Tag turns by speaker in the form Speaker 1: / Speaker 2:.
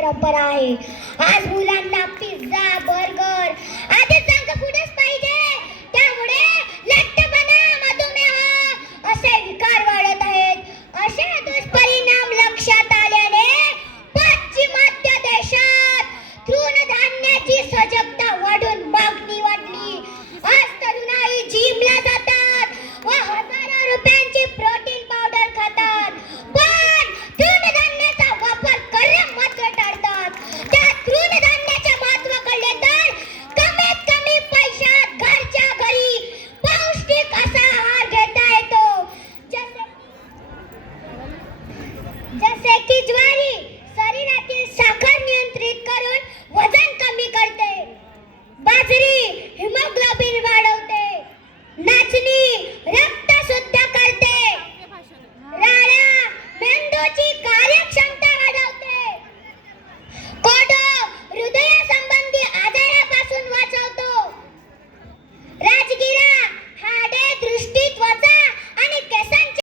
Speaker 1: परंपरा आहे. आज मुलांना ફેંકી જવાની